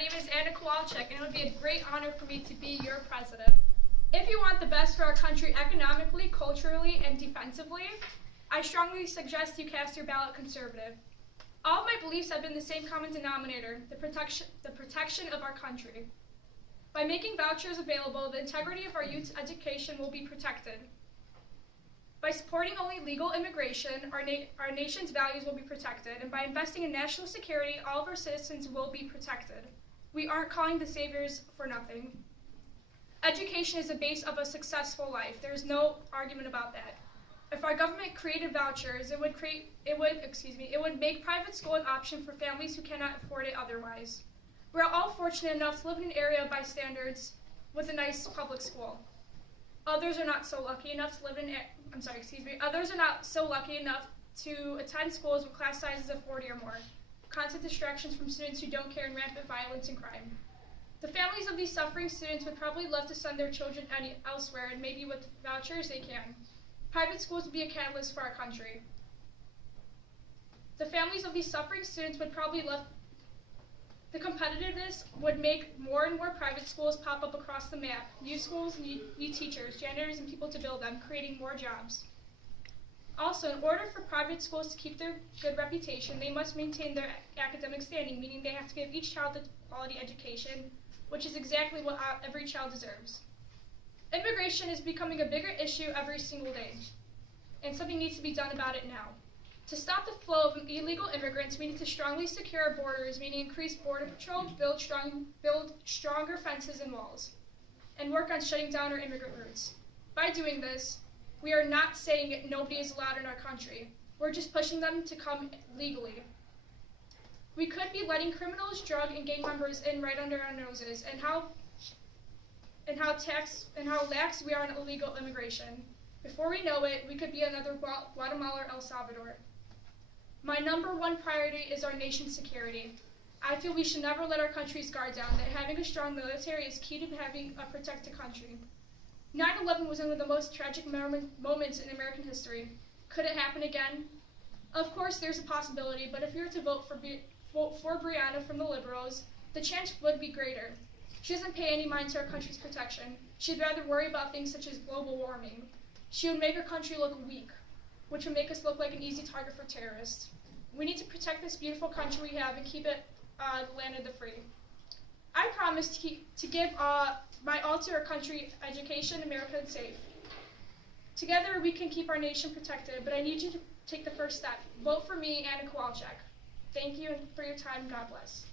name is Anna Kowalczyk, and it would be a great honor for me to be your president. If you want the best for our country economically, culturally, and defensively, I strongly suggest you cast your ballot conservative. All of my beliefs have been the same common denominator, the protection of our country. By making vouchers available, the integrity of our youth's education will be protected. By supporting only legal immigration, our nation's values will be protected, and by investing in national security, all of our citizens will be protected. We aren't calling the saviors for nothing. Education is the base of a successful life. There is no argument about that. If our government created vouchers, it would make private school an option for families who cannot afford it otherwise. We're all fortunate enough to live in an area by standards with a nice public school. Others are not so lucky enough to Others are not so lucky enough to attend schools with class sizes of 40 or more. Constant distractions from students who don't care and rampant violence and crime. The families of these suffering students would probably love to send their children elsewhere, and maybe with vouchers they can. Private schools would be a catalyst for our country. The families of these suffering students would probably love. The competitiveness would make more and more private schools pop up across the map. New schools need teachers, janitors, and people to build them, creating more jobs. Also, in order for private schools to keep their good reputation, they must maintain their academic standing, meaning they have to give each child a quality education, which is exactly what every child deserves. Immigration is becoming a bigger issue every single day, and something needs to be done about it now. To stop the flow of illegal immigrants, we need to strongly secure our borders, meaning increase border patrol, build stronger fences and walls, and work on shutting down our immigrant routes. By doing this, we are not saying nobody is allowed in our country. We're just pushing them to come legally. We could be letting criminals, drug, and gang members in right under our noses, and how lax we are on illegal immigration. Before we know it, we could be another Guatemala or El Salvador. My number one priority is our nation's security. I feel we should never let our country's guard down, that having a strong military is key to having a protected country. 9/11 was one of the most tragic moments in American history. Could it happen again? Of course, there's a possibility, but if you were to vote for Brianna from the Liberals, the chance would be greater. She doesn't pay any mind to our country's protection. She'd rather worry about things such as global warming. She would make our country look weak, which would make us look like an easy target for terrorists. We need to protect this beautiful country we have and keep it the land of the free. I promise to give my all to our country, education, America, and safe. Together we can keep our nation protected, but I need you to take the first step. Vote for me, Anna Kowalczyk. Thank you for your time. God bless.